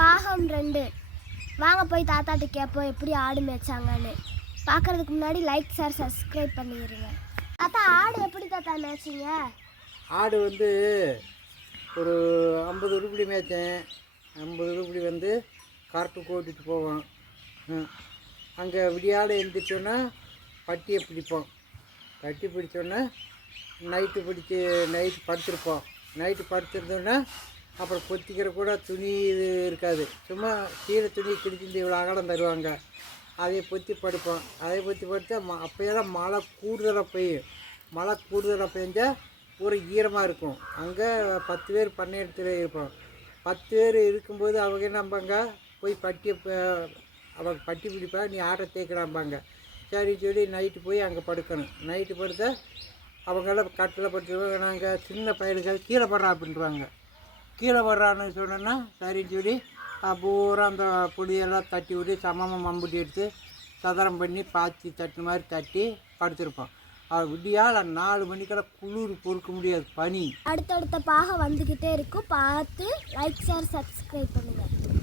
பாகம் ரெண்டு. வாங்க போய் தாத்தாட்ட கேட்போம் எப்படி ஆடு மேய்ச்சாங்கன்னு. பார்க்குறதுக்கு முன்னாடி லைக் சார் சப்ஸ்கிரைப் பண்ணிடுங்க தாத்தா ஆடு எப்படி தாத்தா மேய்ச்சிங்க? ஆடு வந்து ஒரு ஐம்பது உருப்படி மேய்ச்சேன். ஐம்பது உருப்படி வந்து காட்டுக்கு ஓட்டிட்டு போவோம். அங்கே விடியாட எழுந்திரிச்சோன்னா பட்டியை பிடிப்போம். பட்டி பிடிச்சோன்னே நைட்டு பிடிச்சி நைட்டு படுத்திருப்போம். நைட்டு படுத்திருந்தோன்னா அப்புறம் பொத்திக்கிற கூட துணி இது இருக்காது. சும்மா கீழே துணி கிழிச்சிருந்து இவ்வளோ அகலம் தருவாங்க. அதை பொத்தி படுப்போம். அதை பொத்தி படுத்தா ம அப்போயெல்லாம் மழை கூடுதலாக பெய்யும். மழை கூடுதலாக பெஞ்சால் ஒரு ஈரமாக இருக்கும். அங்கே பத்து பேர் பண்ணையத்தில் இருப்போம். பத்து பேர் இருக்கும்போது அவங்க என்னம்பாங்க போய் பட்டியை அவங்க பட்டி பிடிப்பா நீ ஆட்டை தேய்க்கலாம்பாங்க. சரி சொல்லி நைட்டு போய் அங்கே படுக்கணும். நைட்டு படுத்தா அவங்களாம் கட்டில் படுத்துருவாங்க. நாங்கள் சின்ன பயிர்கள் கீழே படுறா அப்படின்றாங்க கீழே வர்றான்னு சொன்னேன்னா சரின்னு சொல்லி பூரா அந்த பொடியெல்லாம் தட்டி விட்டு சமமாக மம்புட்டி எடுத்து சதுரம் பண்ணி பாத்தி தட்டு மாதிரி தட்டி படுத்திருப்போம். அது விடியால் நாலு மணிக்கெல்லாம் குளிர் பொறுக்க முடியாது பனி. அடுத்தடுத்த பாகம் வந்துக்கிட்டே இருக்கும். பார்த்து லைக் ஷேர் சப்ஸ்கிரைப் பண்ணுங்கள்